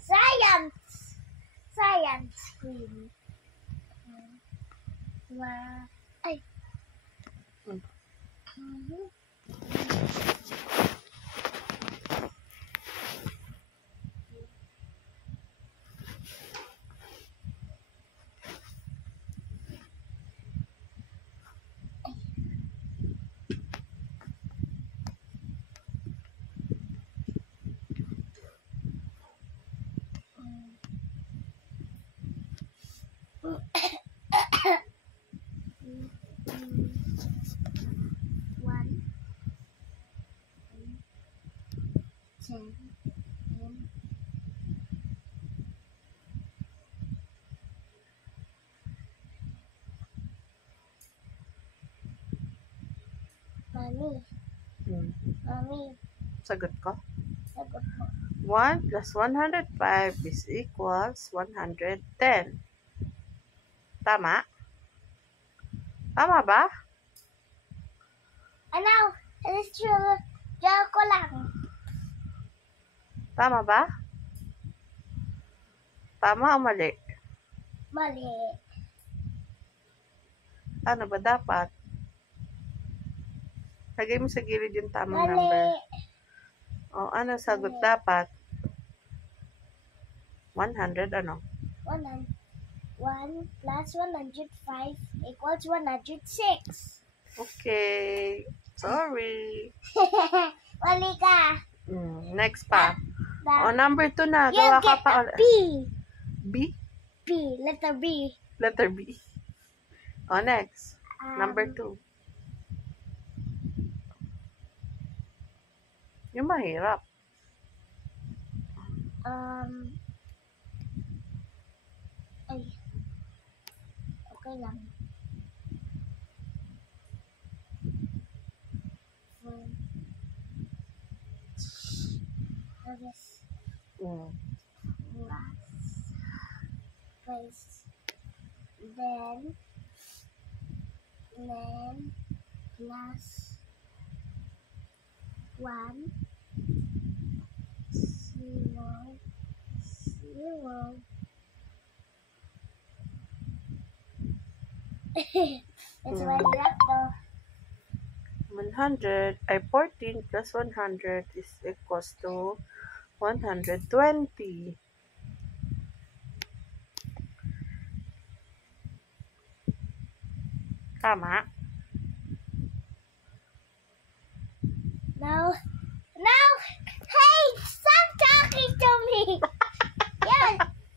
Science! Science screen. Ay. One, 10, Mami. Mami. Sagot ko. Sagot mo. 1 plus 105 is equals 110. Tama? Tama ba? Ano? Diyan ko lang. Tama ba? Tama o mali? Mali. Ano ba dapat? Lagay mo sa gilid yung tamang Mali. number. O, ano sagot Mali. dapat? 100 ano? 1 plus 105 equals 106. Okay. Sorry. Mali ka. Next pa. O, number 2 na. You Gawa ka get pa. a B. B? B. Letter B. Letter B. O, next. Number 2. Yung mahirap. Ay. Okay lang. Yes. Plus. Then plus 1 0 It's mahirap to. 14 plus 100 is equals to 120. Tama? No. Hey, stop talking to me.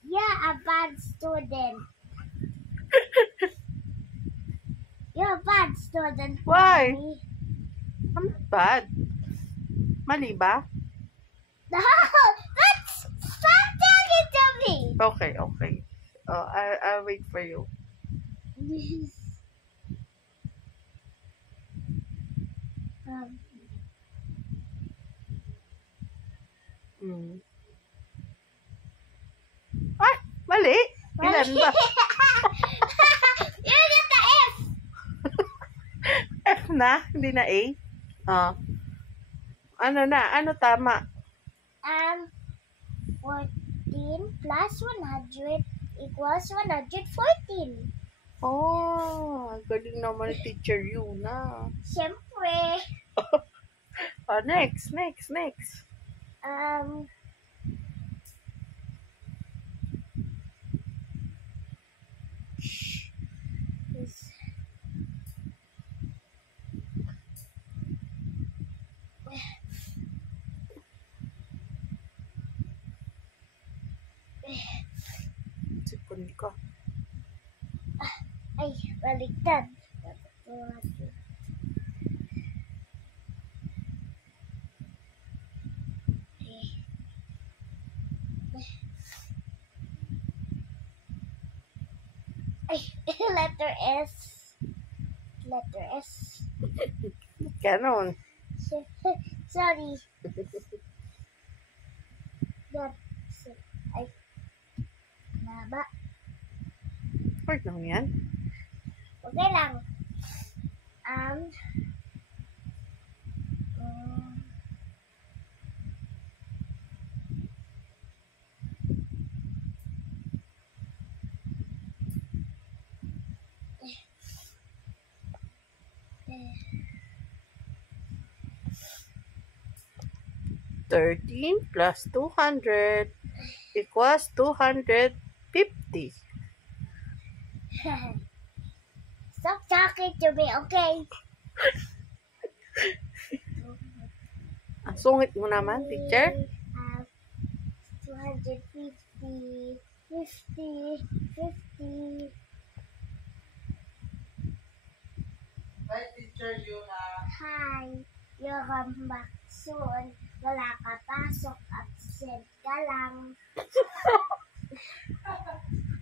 You're a bad student. You're a bad student. Why? Mommy. I'm not bad. Mali ba? No, stop talking to me. Okay. I'll wait for you. Ay, mali. Ilan ba? You get the F. F na? Hindi na A? Ano na? Ano tama? 14 plus 100 equals 114. Oh, galing naman ni Teacher Yuna. Siyempre. Next. Sipon ko. Ay, baliktad. Ay, letter S. Letter S. Ganon. Sorry. Ay, naba. Word lang yan. Okay lang. 13 plus 200 equals 250. Stop talking to me, okay? Ang sungit mo naman, teacher. 250, 50, 50. Hi, teacher Yuna. Hi, you're come back soon. Wala ka pasok, absent ka lang.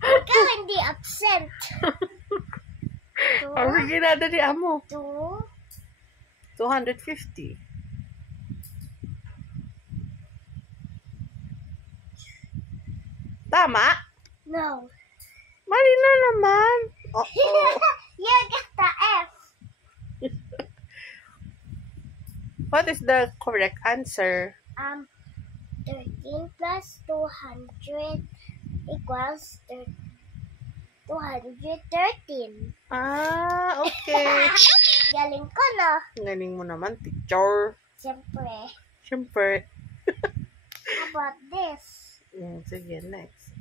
Ikaw hindi absent. Ang sige na, dali amo. 2. 250. Tama? No. Mali na naman. Oo. You get the F. What is the correct answer? 13 plus 200 equals 213. Ah, okay. Galing ko, no? Galing mo naman, teacher. Siyempre. Siyempre. How about this? Sige, next.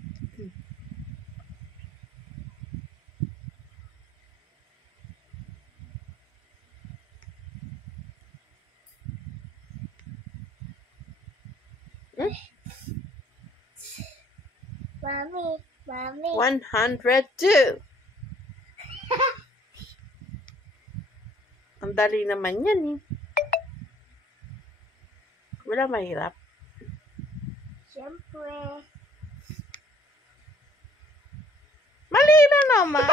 Mommy. 102. Ang dali naman yan eh. Wala mahirap. Siyempre. Mali na naman.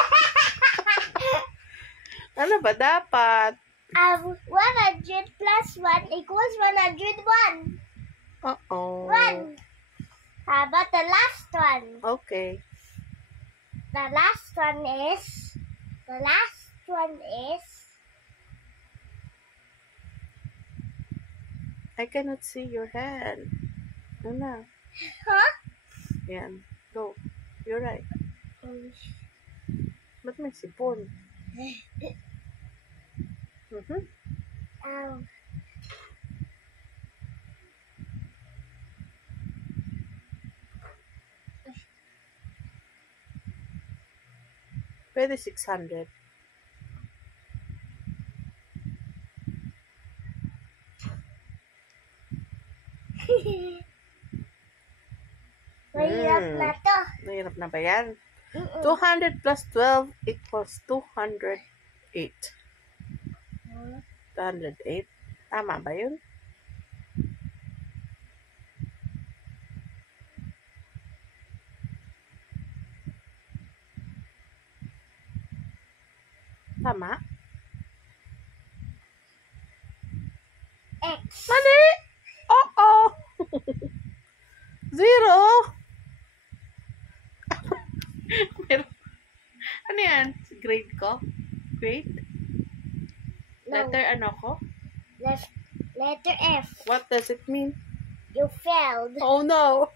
Ano ba dapat? 100 plus 1 equals 101. Uh-oh. 1. How about the last one? Okay. The last one is I cannot see your hand. Ano? huh? Yan. Go. You're right. Ba't may sipon? Pwede 600. Mahirap na to. Mahirap na ba yan? 200 plus 12 equals 208. 208. Tama ba yun? Tama? X. Mali! Oo! 0! Pero, ano yan? Grade ko? Grade? No. Letter ano ko? Letter F. What does it mean? You failed. Oh no!